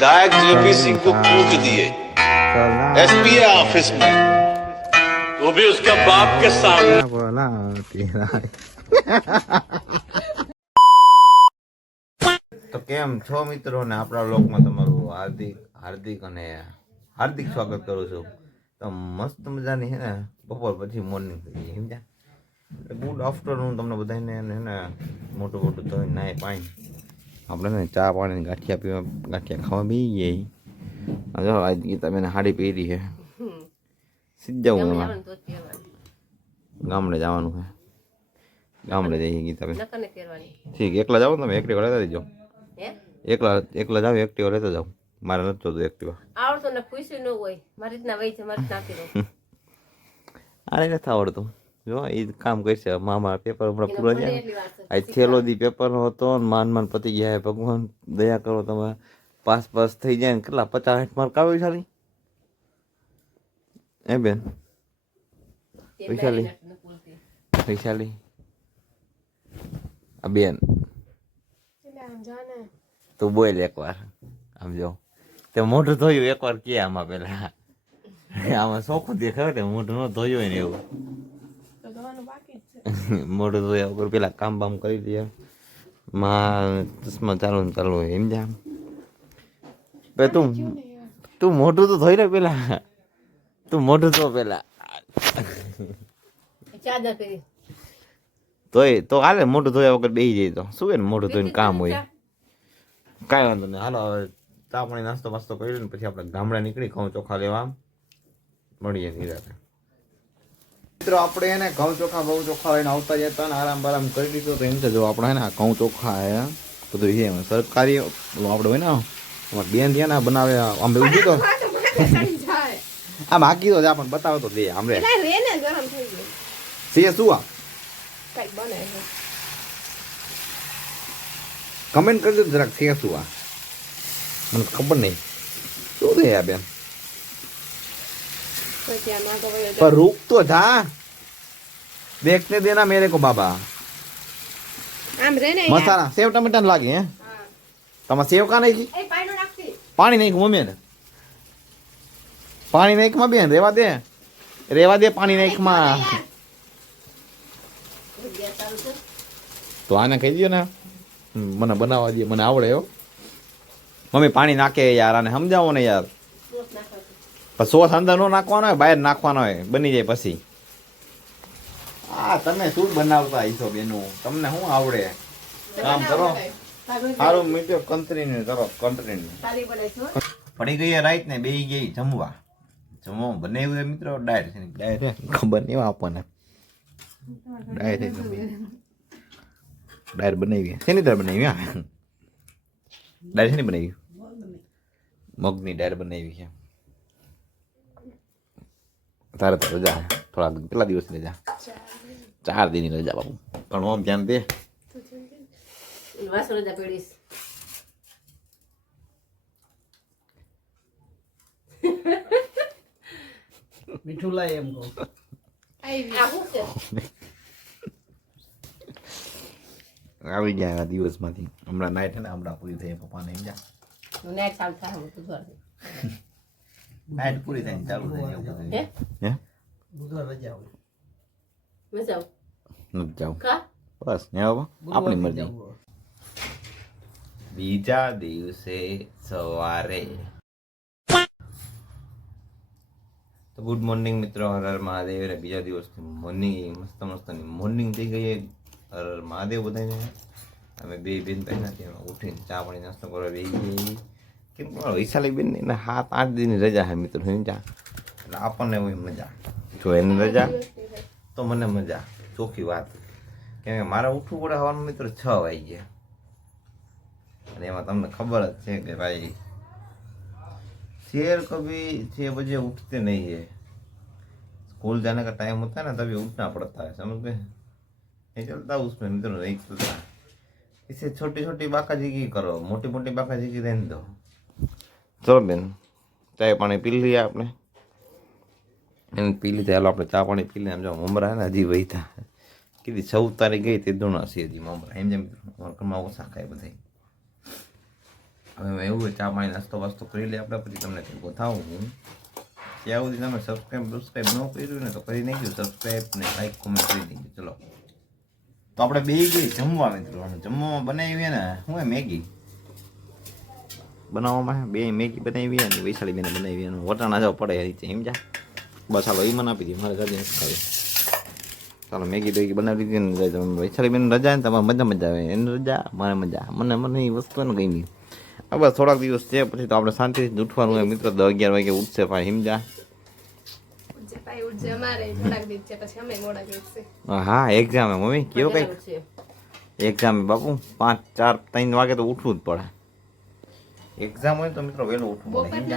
विधायक जेपी सिंह को कूट दिए एसपी ऑफिस में, वो भी उसके बाप के सामने। તો કેમ છો મિત્રો ને આપણા લોકમાં તમારું હાર્દિક હાર્દિક અને હાર્દિક સ્વાગત કરું છું. તો મસ્ત મજાની હે ને બપોર પછી મોર્નિંગ થઈ ગઈ સમજ્યા. ગુડ આફ્ટરનૂન તમને બધાને ને મોટું મોટું ધોઈને નાય પાણી આપણે ને ચા પાણી ગાંઠિયા પીવા ગાંઠિયા ખાવા બી ગઈ. જો આજ ગીતા બેન હાડી પહેરી છે સીધા હું ગામડે જવાનું છે. ગામડે જઈએ ગીતા બેન ઠીક એકલા જાઓ તમે એકટી લેતા દેજો. એકલા જાવ એક્ટિવા લેતા જાવ. મારે નથી જોતું એક્ટિવા આવડતો ને પૂછ્યું ન હોય મારી રીતના વહી છે મારી રીતના આપી દઉં. આને નથી આવડતું. જો એ કામ કરશે મામા પેપર હમણાં પૂરા થયા. આ છેલ્લો દી પેપર હતો ને માન પતી ગયા. ભગવાન દયા કરો તમે પાસ થઈ જાય ને કેટલા 50-60 માર્ક આવે ચાલી એ બેન વૈશાલી આ બેન તું બોલ એકવાર આમ જો તે મોઢું ધોયું એકવાર કે આમાં પેલા આમાં ચોખ્ખું દેખાય ને મોઢું ન ધોયું ને એવું મોઢું ધોયા વગર પેલા કામ બામ કરી દે માં ચશ્મા ચાલુ ને ચાલુ એમ જામ તું મોઢું તો ધોઈ લે પેલા તું મોઢું ધો પેલા તોય તો હાલે મોઢું ધોયા વગર બેસી જાય તો શું ને મોઢું ધોઈને કામ હોય. કાંઈ વાંધો નહીં હાલો હવે ચા પાણી નાસ્તો વાસ્તો કરી ને પછી આપણે ગામડે નીકળી ઘઉં ચોખા લેવા મળીએ નિરાતે. મિત્રો આપણે એને ઘઉં ચોખા બહુ ચોખા લઈને આવતા જતા ને આરામ બારામ કરી દીધો તો એમ છે જો આપણે ને ઘઉં ચોખા બધું છે એમાં સરકારી આપણે હોય ને અમારે બેન ત્યાં ના બનાવે આમ ઉભી તો આમ હાકી તો જા પણ બતાવો તો દે આમ રે છે શું આ કમેન્ટ કરજો જરાક છે શું આ મને ખબર નહીં શું છે આ બેન पर रुक तो था देखने देना मेरे को बाबा. मसाला सेव टमाटर लागे हैं तमा सेव का नहीं पानी नहीं मम्मी ने पानी नहीं में बेन रेवा दे पानी नहीं में तो आने कही दियो ना મને બનાવવા દે મને આવડે હો મમ્મી પાણી નાખે યાર આને સમજાવો ને યાર. સોસ અંદર નો નાખવાનો હોય બહાર નાખવાનો હોય બની જાય પછી. હા તમે શું બનાવતા ઈસો બેનું તમને શું આવડે કામ કરો સારું મિત્રો કન્ટ્રીન્યુ કરો કન્ટ્રીન્યુ. પડી ગઈ રાઈટ ને બેહી ગઈ જમવા બનાવ્યું મિત્રો ડાયર છે ડાયર ખબર નહીં આપણને ડાયર બનાવી શેની ડાયર બનાવી ડાયર શેની બનાવી મગની ડાયર બનાવી છે. તારે તો રજા થોડા કેટલા દિવસ રજા 4 દિનની રજા બાપુ પણ ઓમ ધ્યાન દે મીઠું લાય એમ કહો આવી ગયા દિવસમાંથી હમણાં નાઈટ ને હમણાં પૂરી થઈ પપ્પાને એમ જા નાઈટ પૂરી થઈને ચાલુ થાય હે બુધવાર રજા હોય નથી જાવ બસ ને આપણી મરજી. બીજા દિવસે સવારે તો ગુડ મોર્નિંગ મિત્રો હર હર મહાદેવ. બીજા દિવસની મોર્નિંગ મસ્તની મોર્નિંગ થઈ ગઈ. હર હર મહાદેવ બધાને અમે બે બેન પહેલા ત્યાં ઉઠીને ચા પાણી નાસ્તો કરવા બેસી ગઈ. કેમ વૈશાલી બેન ને 7-8 દિનની રજા છે મિત્રો સમજા એટલે આપણને એવી મજા જો એને રજા તો મને મજા ચોખ્ખી વાત. કેમ કે મારે ઉઠવું પડે હવાનું મિત્રો 6 વાગ્યા અને એમાં તમને ખબર જ છે કે ભાઈ शेर कभी 6 बजे उठते नहीं है. स्कूल जाने का टाइम होता है ना तभी उठना पड़ता है समझ में नहीं चलता उसमें मित्रों नहीं चलता. इसे छोटी छोटी बाकाजी की करो मोटी मोटी बाकाजी की रहने दो. चलो बेन चाय पानी पी लिया आपने पी लीधा. આપણે ચા પાણી પી લે. આમ જો મમરા ને હજી વહી હતા કીધી 14 તારીખ ગઈ તે દોણા છે હજી મમરા એમ જેમ ઘરમાં ઓછા ખાય બધા. હવે એવું હોય ચા પાણી નાસ્તો વાસ્તો કરી લે આપણે, પછી તમને કંઈક બતાવું હું. ત્યાં સુધી તમે સબસ્ક્રાઈબ ન કર્યું ને તો કરી નાખજો, સબસ્ક્રાઈબ ને લાઈક કોમેન્ટ કરી દેજો. ચલો તો આપણે બે ગઈ જમવા મિત્રો. જમવામાં બનાવીએ ને હું મેગી બનાવવામાં બે મેગી બનાવી અને વૈશાળી બેને બનાવી અને વટાણા જવા પડે રીતે સમજા. બસ હાલો એ મને આપી દઈએ, મારે ગાડી નથી ખાવી. ચાલો મેગી તો બનાવી દીધી ને વૈશાળી બેન રજા ને તમારે મજા આવે, એની રજા મારે મજા, મને એ વસ્તુ ને ગમી. બસ થોડાક દિવસ છે પછી તો આપણે શાંતિથી ઉઠવાનું હોય મિત્રો. 10-11 વાગે ઉઠશે ભાઈ સમજા. હા એક્ઝામ મમ્મી કેવું કઈ એક્ઝામ બાપુ 5-4-3 વાગે તો ઉઠવું જ પડે. એક્ઝામ હોય તો મિત્રો વહેલું ઉઠવું પડે.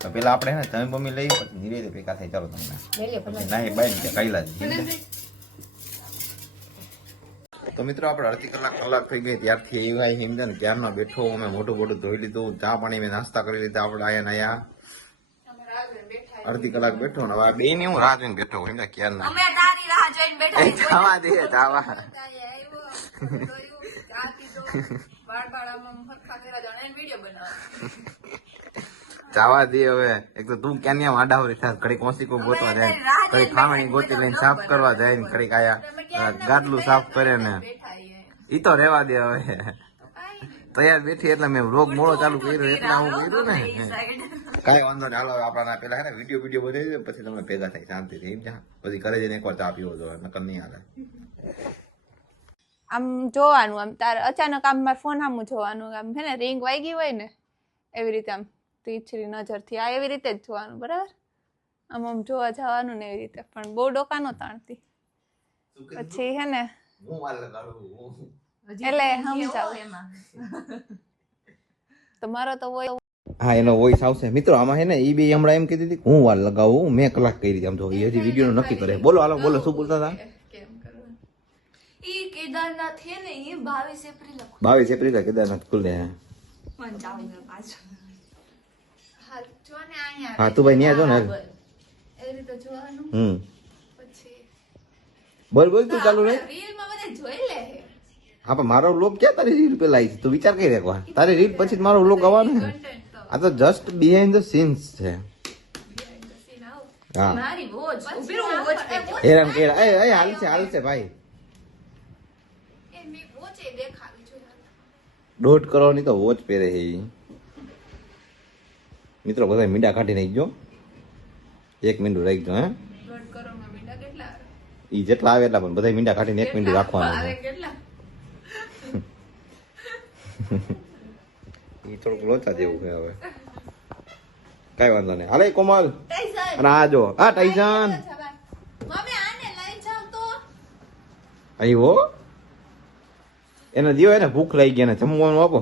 તો પેલા આપણે ને તમે મમ્મી લઈ પછી ધીરે ધીરે ભેગા થઈ. ચાલો તમને નાહી બાઈ કઈલા તો મિત્રો આપણે અડધી કલાક થઈ ગઈ ત્યારથી એવા સમજ્યા ને ક્યારનો બેઠો. અમે મોટું ધોઈ લીધું, ચા પાણી મેં નાસ્તા કરી લીધા. આપણે આયા અડધી કલાક બેઠો ને હવે બે ની હું રાહ જોઈને બેઠો સમજ્યા ક્યારના. જવા દે જવા જવા દે હવે. એક તો તું ક્યાં ત્યાં વાડાવરી થાય, ઘડીક મોસીકો ગોતવા જાય, ઘડીક ખાવાની ગોતી લઈને સાફ કરવા જાય ને ઘડીક આયા ગાદલું સાફ કરે ને ઈ તો રેવા દે હવે. તૈયાર બેઠી એટલે મેં વ્લોગ મોડો ચાલુ કર્યો એટલે હું કર્યું ને. કાંઈ વાંધો નહીં, હાલો આપણા પેલા હે ને વિડીયો બનાવી દે પછી તમે ભેગા થાય શાંતિથી સમજ્યા. પછી ઘરે જઈને એકવાર ચા પીવો જોઈએ, નકર નહીં હાલે. આમ જોવાનું, આમ તારે અચાનક આમ મારા ફોન આમ જોવાનું, આમ હે ને રિંગ વાગી હોય ને એવી રીતે આમ તીછરી નજરથી આ એવી રીતે જ જોવાનું બરાબર. આમ જોવા જવાનું ને એવી રીતે, પણ બહુ ડોકા નો તાણતી પછી હે ને એટલે સમજાવું તમારો તો હોય. હા એનો વોઇસ આવશે મિત્રો આમાં. હે ને એ બે હમણાં એમ કીધી હતી હું વાર લગાવું, મેં કલાક કરી હતી. આમ જો હજી વિડીયો નું નક્કી કરે. બોલો હાલો બોલો, શું બોલતા હતા? કેદારનાથ છે ને એ 22 એપ્રિલ 22 એપ્રિલ કેદારનાથ ખુલે. હા તું ભાઈ ન્યા જો ને. એ રીતે જોવાનું. પછી બોલ તું ચાલુ રહે. રીલમાં બધા જોઈ લે. હા પણ મારો વ્લોગ ક્યાં તારી રીલ પેલા આવી છે? તું વિચાર કરી એકવાર, તારી રીલ પછી મારો વ્લોગ આવવાનો ને. આ તો જસ્ટ બિહાઇન્ડ ધ સીન્સ છે. હા મારી વોચ ઉભી રહો, વોચ પે હેરાન કેરા એ હાલ છે ભાઈ. એ મે વોચ એ દેખાવી છું. 1.5 કરોડની તો વોચ પહેરે છે મિત્રો. બધા મીંડા કાઢી નાખજો, 1 મિનિટ રાખજો. હે 1.5 કરોડમાં મીંડા કેટલા આવે? ઈ જેટલા આવે એટલા, પણ બધા મીંડા કાઢીને 1 મિનિટ રાખવાનું આવે છે. કેટલા? ઈ થોડુંક લોચા જેવું છે હવે. કઈ વાંધો નહીં. હાલે કોમલ અને આ જો આ ટાઈસન મમ્મી આને લઈ જાવ તો. આવ્યો એને દિયો, એને ભૂખ લાગી ગઈ, એને જમવાનું આપો.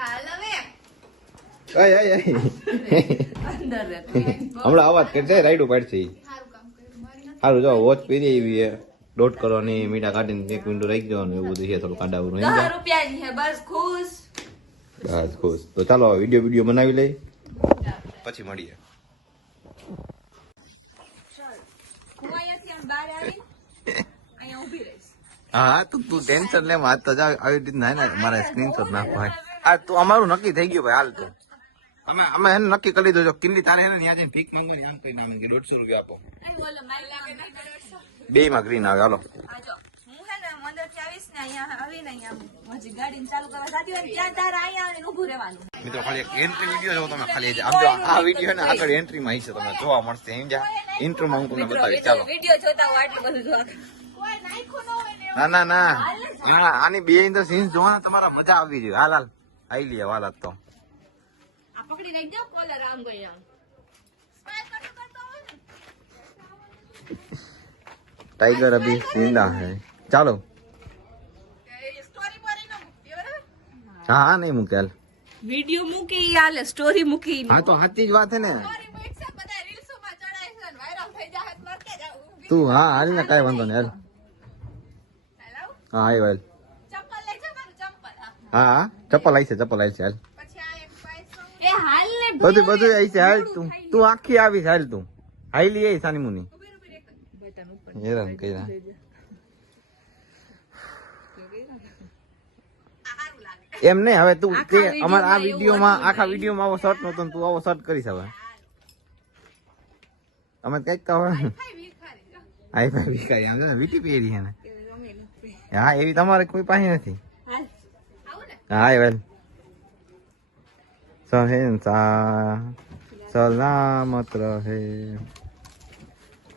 હાલ હવે અંદર રે. હમણાં અવાજ કરશે, રાઈડ પાડશે ઈ. સારું કામ કર્યું મારી. સારું જો વોચ પહેરી એવી 1.5 કરોડની મીઠા કાઢીને 1 મિનિટ રાખી દેવાનું, એવું બધું છે થોડું કાઢાવું. 10 રૂપિયાની હે બસ, ખુશ. બસ ખુશ. તો ચાલો વિડીયો બનાવી લઈ પછી મળીએ. હું અહીંયાથી આમ બહાર આવી અહીંયા ઊભી રહીશ. હા તું ટેન્શન લે, વાત તો જા આવી રીતના હે ને મારે સ્ક્રીનશોટ નાખવા. આ તું અમારું નક્કી થઈ ગયું ભાઈ. હાલ તું અમે એને નક્કી કરી દીધું. જો કિલ્લી તારે હે ને ત્યાં જઈને ભીખ માંગો ને આમ કઈ નામ 150 રૂપિયા આપો. બોલો મારી લાગે નહીં 150. બે માં ગ્રીન આવે. હાલો આજો હું હે ને અંદરથી આવીશ ને અહીંયા આવીને અહીંયા હજી ગાડીને ચાલુ કરવા જાતી હોય ને ત્યાં તારે અહીંયા આવીને ઊભું રહેવાનું. મિત્રો ખાલી એક એન્ટ્રી વિડીયો જો તમે ખાલી આમ જો આ વિડીયો ને આગળ એન્ટ્રી માં હશે તમને જોવા મળશે. સમજ્યા? ઇન્ટ્રો માં હું તમને બતાવીશ. ચાલો વિડિયો જોતા હું આટલું બધું જોવા કોઈ નાખ્યું ન હોય ને. ના આની બે ઇન ધ સીન્સ જોવાના તમારા મજા આવી જોઈએ. હાલ આઈ લે હાલ તો આ પકડી નાખ દો કોલર આમ ગઈ આમ સ્માઈલ કરતો હોય ને. टाइगर अभी जिंदा है. चलो સ્ટોરી પર એનો મૂકી બરાબર. हाँ नहीं मुकेल વિડિયો મૂકી હાલે, સ્ટોરી મૂકી. हाँ तो हाथी જ વાત है ने. સ્ટોરી મૂકશે બધા રીલ્સો માં ચડાય છે ને વાયરલ થઈ જાય તો મરકે જાવ. तू हाँ हाल ना काई वांधो नहीं हाल. હેલો हाँ आई वाल. ચપ્પલ લઈ જા મારું ચપ્પલ. हाँ चप्पल आई છે हाल. પછી આ એક પાઈસો એ હાલ ને બધું आई છે हाल. તું આખી આવી હાલ. તું હાઈલી એ સાની મુની ઉભી ઉભી એક બટન ઉપર હેરાન કર્યા. એમ નહીં, હવે તું તે અમારા આ વિડીયોમાં આખા વિડીયોમાં આવો શર્ટ નતો ને તું આવો શર્ટ કરીશ હવે. અમે કઈક તો હવે હાઈ ફાઈ વિકાઈ આમ વીટી પહેરી છે ને. હા એવી તમારે કોઈ પાસે નથી. હા વેલ સહેનશા સલામત રહે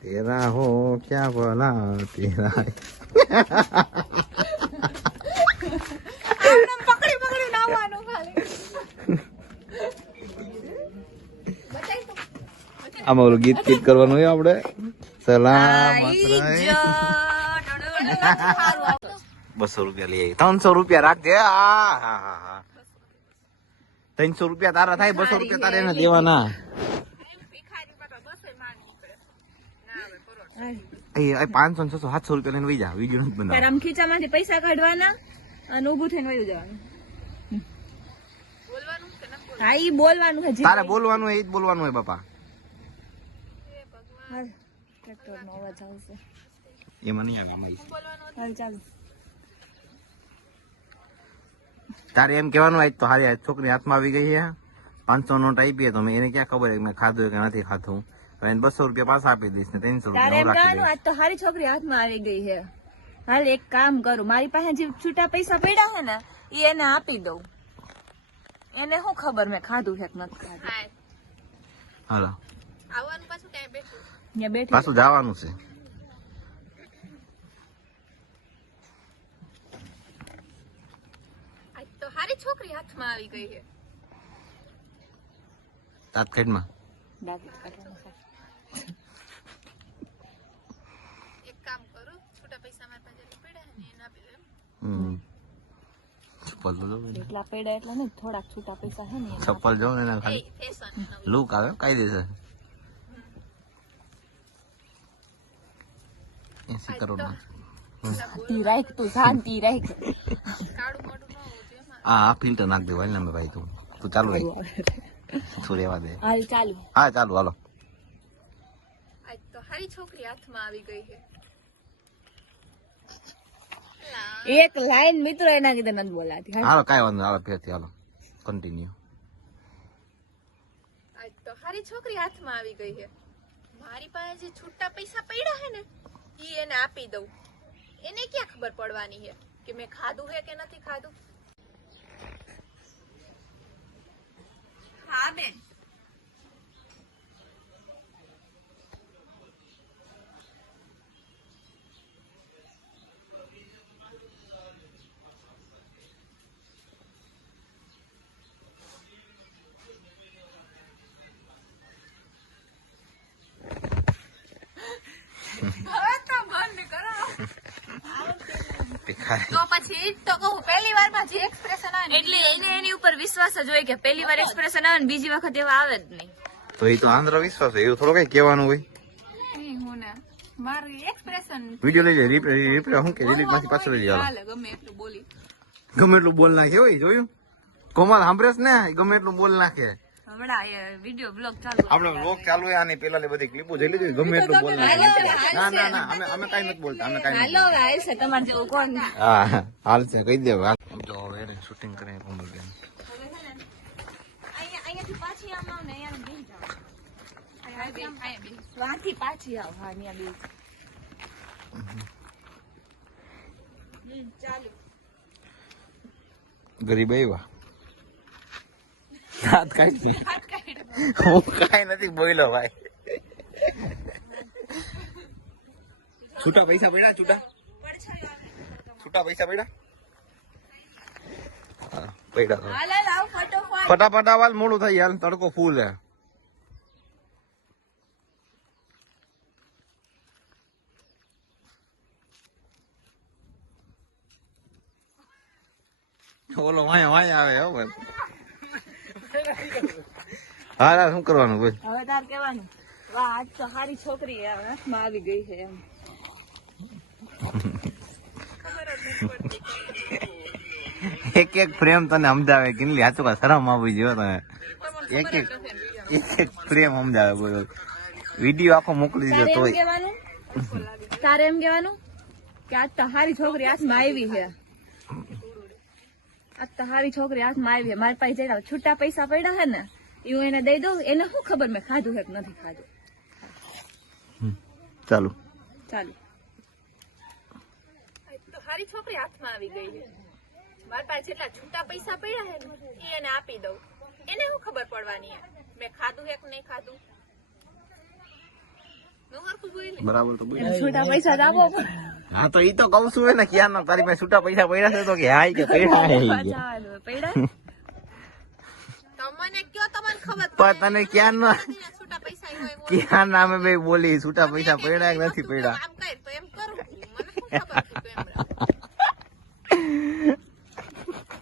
તેરા હો ક્યા ભલા તેરા. પકડી પકડી નાવાનું ખાલી. આમાં ઓલું ગીત ગીત કરવાનું હોય આપણે. સલામત રહે. 200 રૂપિયા લઈ આવી. 300 રૂપિયા રાખજે. હા હા હા હા 300 રૂપિયા તારા થાય, 200 રૂપિયા તારે એને દેવાના. એ 500 600 700 રૂપિયા લઈને વહી જા. વિડીયો નથી બનાવ. આમ ખીચામાંથી પૈસા કાઢવાના અને ઊભું થઈને વયું જવાનું. હા ઈ બોલવાનું છે. તારે બોલવાનું હોય એ જ બોલવાનું હોય બાપા. ટ્રેક્ટરનો અવાજ આવશે. એમાં નહીં આવે, એમાં હાલ ચાલો. તારે એમ કહેવાનું આજ તો હારી છોકરી હાથમાં આવી ગઈ છે, 500 નોટ આપી તો મેં એને ક્યાં ખબર છે કે મેં ખાધું કે નથી ખાધું. હવે એને 200 રૂપિયા પાછા આપી દઈશ ને 300 તારે એમ રૂપિયા કહેવાનું આજ તો હારી છોકરી હાથમાં આવી ગઈ છે. હાલ એક કામ કરું, મારી પાસે જે છૂટા પૈસા પડ્યા છે ને એ એને આપી દઉં. એને શું ખબર મેં ખાધું છે કે નથી ખાધું. હાલો આવવાનું પાછું ક્યાંય બેઠું. ત્યાં બેઠી પાછું જવાનું છે. આજ તો હારી છોકરી હાથમાં આવી ગઈ છે. તાતખેડમાં દાખલા કાઢવાના છે. એક કામ કરું, છૂટા પૈસા મારા પાસે જે પડ્યા છે ને એને આપી દઉં. ચપ્પલ તો જો એટલા પડ્યા એટલા નહીં, થોડાક છૂટા પૈસા છે ને એને ચપ્પલ જો ને ખાલી ફેશન લુક આવે કાયદેસર. 80 કરોડ ના. તી રાખ, તું શાંતિ રાખ. કાળું મોઢું ન હોવું જોઈએ એમાં. હા ફિલ્ટર નાખ દે વાલ ને ભાઈ. તું ચાલુ રહી, તું રેવા દે. હાલ ચાલુ. હા ચાલુ હાલો. આજ તો હારી છોકરી હાથમાં આવી ગઈ છે. એક લાઈન મિત્રો એના કીધે નથી બોલાતી. હાલ. હાલો કાંઈ વાંધો નહીં, હાલો ફેરથી હાલો કન્ટિન્યુ. આજ તો હારી છોકરી હાથમાં આવી ગઈ છે. મારી પાસે જે છૂટા પૈસા પડ્યા છે ને ઈ એને આપી દઉં. એને ક્યાં ખબર પડવાની છે કે મેં ખાધું છે કે નથી ખાધું. હા બેન. તો પછી તો કહું પહેલી વારમાં જે એક્સપ્રેશન આવે એટલે એને એની ઉપર વિશ્વાસ જ હોય કે પહેલી વાર એક્સપ્રેશન આવે ને બીજી વખત એવા આવે જ નહીં. તો એ તો આંધ્ર વિશ્વાસ હોય, એવું થોડું કઈ કહેવાનું હોય. હું ને મારું એક્સપ્રેશન વિડીયો લઈ જાય રિપ્લે શું કે ડિલીટ માંથી પાછળ લઈ જાવ. ચાલે ગમે એટલું બોલી. ગમે એટલું બોલ નાખે હોય, જોયું કોમલ સાંભળે ને, ગમે એટલું બોલ નાખે. હમણાં વિડીયો બ્લોગ ચાલુ આપણે વ્લોગ ચાલુ હોય આની પેલા બધી ક્લિપો જોઈ લીધી, ગમે એટલું બોલ નાખે. ના ના ના અમે કઈ નથી બોલતા, અમે કઈ હાલો હવે આવશે તમારે જેવું કોણ. હા હાલ છે કહી દે. જો એને શૂટિંગ કરે કોમલ બેન. અહીંયાથી પાછી આમ આવ ને અહીંયા બેસ. વાંથી પાછી આવ. હા અહીંયા બેસ. ચાલુ. ગરીબ આવ્યા હાથ કાઢી. હું કાઈ નથી બોલ્યો ભાઈ. છૂટા પૈસા પડ્યા, છૂટા પૈસા પડ્યા. હા પડ્યા. હાલ હાલ આવ ફટોફટ. ફટાફટ આવાલ, મોડું થઈ હાલ, તડકો ફૂલ હે. ઓલો વાયા આવે હો ભાઈ. હા હા શું કરવાનું બોલ. હવે તાર કહેવાનું વાહ આજ તો સારી છોકરી હાથમાં આવી ગઈ છે એમ. એક એક પ્રેમ તને સમજાવે કેટલી હાચું કા શરમ આવવી જોઈએ તને. એક એક પ્રેમ સમજાવે બોલો. વિડીયો આખો મોકલી દીધો તારે એમ તોય. કહેવાનું તારે એમ કહેવાનું કે આજ તો સારી છોકરી હાથમાં આવી છે. આ તો હારી છોકરી હાથમાં આવી મારી પાસે જઈને છૂટા પૈસા પડ્યા હે ને એ હું એને દઈ દઉં એને શું ખબર મેં ખાધું હે કે નથી ખાધું. ચાલુ ચાલો તો હારી છોકરી હાથમાં આવી ગઈ છે મારી પાસે જેટલા છૂટા પૈસા પડ્યા હે ને એ એને આપી દઉં એને શું ખબર પડવાની હે મેં ખાધું હે કે નહીં ખાધું. બરાબર તો બોલ. છૂટા પૈસા જ આપો હા તો ઈ તો કહું છું ને ક્યાં ના તારી પાસે છૂટા પૈસા પડ્યા છે તો કે હાય કે પડ્યા હે પડ્યા તમને કયો તમને ખબર પણ તને ક્યાં ના છૂટા પૈસા હોય ક્યાં નામે બે બોલી છૂટા પૈસા પડ્યા કે નથી પડ્યા આમ કર તો એમ કરું મને શું ખબર છે એમ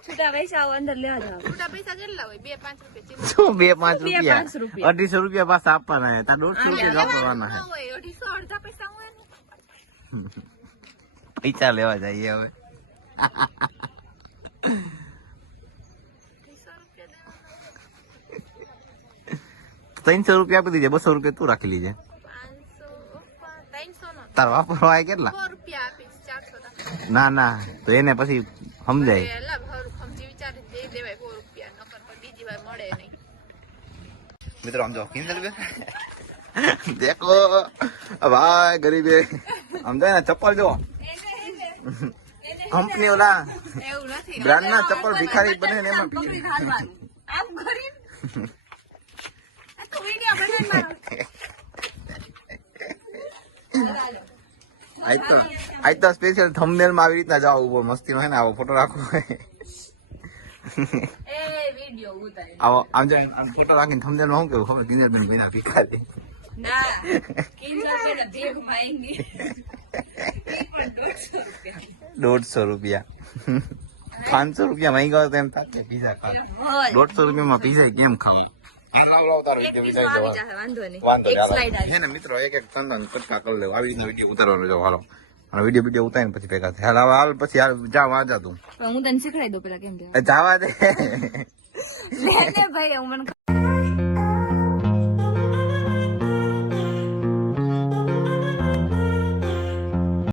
છૂટા પૈસા અંદર લેવા જાવ છૂટા પૈસા કેટલા હોય 2-5 રૂપિયા શું 2-5 રૂપિયા. રૂપિયા 250 રૂપિયા પાછા આપવાના હે તાર 150 રૂપિયા વાપરવાના હે હોય 250 અડધા પૈસા હોય ને પૈસા લેવા જઈએ હવે 300 રૂપિયા આપી દીજે 200 રૂપિયા તું રાખી લીજે 300 નો તાર વાપરવા આય કેટલા 100 રૂપિયા આપીશ 400 ના ના તો એને પછી સમજાય એલા ભરું સમજી વિચારી દે દેવાય 100 રૂપિયા નકર પણ બીજી વાર મળે નહીં. મિત્રો આમ જો કિંજલ બે દેખો ભાઈ ગરીબે આમ જાય ને ચપ્પલ જો કંપની ઓલા એવું નથી બ્રાન્ડ ના ચપ્પલ ભિખારી બને ને એમાં પકડી હાલવાનું આમ કરી આ તો વિડિયો બનાવી મારો આજ તો સ્પેશિયલ થંબનેલ માં આવી રીતના જાવ ઉભો મસ્તી નો હે ને આવો ફોટો રાખવો હોય એ વિડિયો ઉતારી આવો આમ જાય આમ ફોટો રાખીને થંબનેલ માં શું કેવું ખબર કિંજલ બેન બેના ભિખારી ના કિંજલ કે ભેગ માંગી 150 રૂપિયા 500 રૂપિયા માંગ્યા તો એમ થાય પીઝા ખા 150 રૂપિયામાં પીઝા કેમ ખાવું એક પીસ આવી જશે વાંધો નહીં વાંધો એક સ્લાઇડ આવી હે ને મિત્રો એક તંદન કટકા કરી લેવું આવી રીતના વિડીયો ઉતારવાનો જો હાલો અને વિડીયો ઉતારીને પછી ભેગા થાય હાલ હાલ પછી હાલ જા વાજા તું પણ હું તને શીખડાઈ દઉં પેલા કેમ જાવા દે લે ભાઈ હું મને